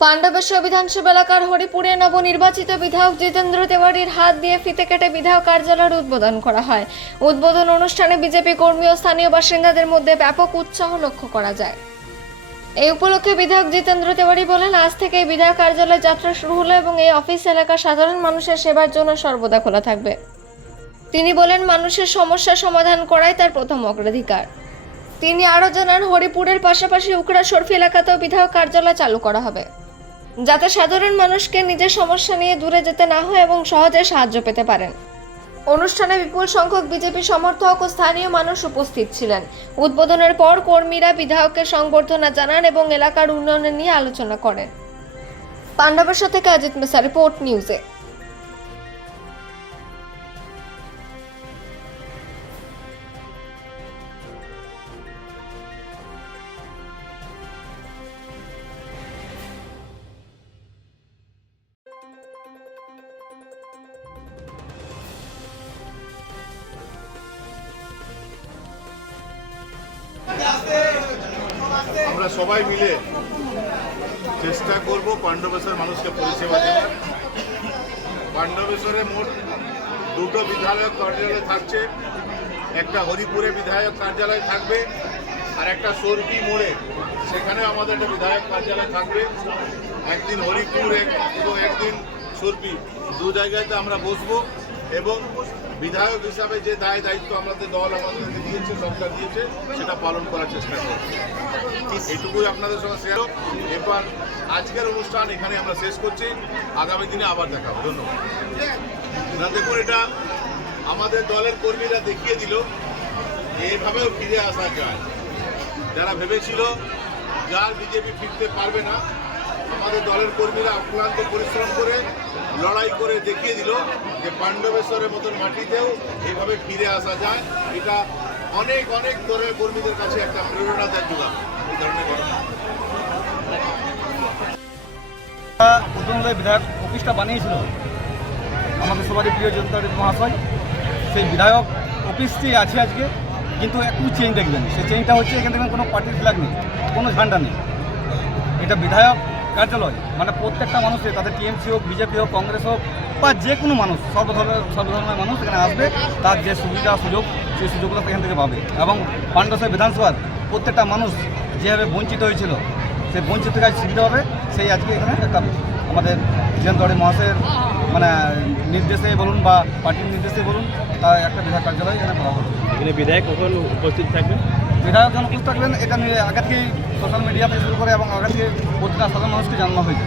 পাণ্ডবেশ্বর বিধানসভা এলাকার হরিপুরে নবনির্বাচিত বিধায়ক জিতেন্দ্র তেওয়ারির হাত দিয়ে ফিতে কেটে বিধায়ক কার্যালয়ের উদ্বোধন করা হয়। উদ্বোধন অনুষ্ঠানে বিজেপি কর্মী ও স্থানীয় বাসিন্দাদের মধ্যে ব্যাপক উৎসাহ লক্ষ্য করা যায়। এই উপলক্ষে বিধায়ক জিতেন্দ্র তেওয়ারি বলেন, আজ থেকে এই বিধায়ক কার্যালয় যাত্রা শুরু হলো এবং এই অফিস এলাকার সাধারণ মানুষের সেবার জন্য সর্বদা খোলা থাকবে। তিনি বলেন, মানুষের সমস্যা সমাধান করাই তার প্রথম অগ্রাধিকার। তিনি আরও জানান, হরিপুরের পাশাপাশি উকড়া সরফি এলাকাতেও বিধায়ক কার্যালয় চালু করা হবে, যাতে সাধারণ মানুষকে নিজের সমস্যা নিয়ে দূরে যেতে না হয় এবং সহজে সাহায্য পেতে পারেন। অনুষ্ঠানে বিপুল সংখ্যক বিজেপি সমর্থক ও স্থানীয় মানুষ উপস্থিত ছিলেন। উদ্বোধনের পর কর্মীরা বিধায়কের সংবর্ধনা জানান এবং এলাকার উন্নয়ন নিয়ে আলোচনা করেন। পাণ্ডবেশ্বর থেকে অজিত মেসা, রিপোর্ট নিউজে। আমরা সবাই মিলে চেষ্টা করব পাণ্ডবেশ্বর মানুষকে পরিষেবা দেওয়ার। পাণ্ডবেশ্বরে মোট দুটো বিধায়ক কার্যালয় থাকছে, একটা হরিপুরে বিধায়ক কার্যালয় থাকবে আর একটা সরবি মোড়ে, সেখানে আমাদের একটা বিধায়ক কার্যালয় থাকবে। একদিন হরিপুর এবং একদিন সরবি, দু জায়গাতে আমরা বসবো এবং বিধায়ক হিসাবে যে দায় দায়িত্ব আমাদের দল আমাদেরকে দিয়েছে, সরকার দিয়েছে, সেটা পালন করার চেষ্টা করব। এইটুকুই আপনাদের সঙ্গে শেয়ার। এবার আজকের অনুষ্ঠান এখানে আমরা শেষ করছি, আগামী দিনে আবার দেখা হবে। ধন্যবাদ। দেখুন, এটা আমাদের দলের কর্মীরা দেখিয়ে দিল এইভাবেও ফিরে আসা যায়। যারা ভেবেছিল যার বিজেপি ফিরতে পারবে না, আমাদের দলের কর্মীরা অক্লান্ত পরিশ্রম করে লড়াই করে দেখিয়ে দিল যে পাণ্ডবেশ্বরের মতন মাটিতেও এইভাবে ফিরে আসা যায়। এটা অনেক অনেক দলের কর্মীদের কাছে একটা প্রেরণাদায়ক যোগান এই ধরনের ঘটনা। বিধায়ক অফিসটা বানিয়েছিল আমাদের সবারই প্রিয় জনতা মহাশয়, সেই বিধায়ক অফিসটি আছে আজকে, কিন্তু একটু চেঞ্জ দেখবেন। সেই চেঞ্জটা হচ্ছে, এখানে দেখবেন কোনো পার্টির ফ্ল্যাগ নেই, কোনো ঝান্ডা নেই। এটা বিধায়ক কার্যালয়, মানে প্রত্যেকটা মানুষের, তাদের টিএমসি হোক, বিজেপি হোক, কংগ্রেস হোক, বা যে কোনো মানুষ, সর্বধর্মের মানুষ এখানে আসবে, তার যে সুবিধা সুযোগ, সেই সুযোগগুলো সেখান থেকে পাবে। এবং পাণ্ডবেশ্বর বিধানসভার প্রত্যেকটা মানুষ যেভাবে বঞ্চিত হয়েছিল, সেই বঞ্চিত কাজ সুবিধা পাবে। সেই আজকে এখানে একটা আমাদের জিতেন্দ্র তেওয়ারি মহাশয়ের মানে নির্দেশে বলুন বা পার্টির নির্দেশে বলুন, তার একটা বিধায়ক কার্যালয় এখানে করা হচ্ছে। এখানে বিধায়ক কখন উপস্থিত থাকবেন? বিধায়ক যখন উপস্থিত থাকবেন, এটা নিয়ে আগে থেকেই সোশ্যাল মিডিয়া থেকে শুরু করে এবং আগে থেকে প্রতিটা সাধারণ মানুষকে জানানো হয়েছে।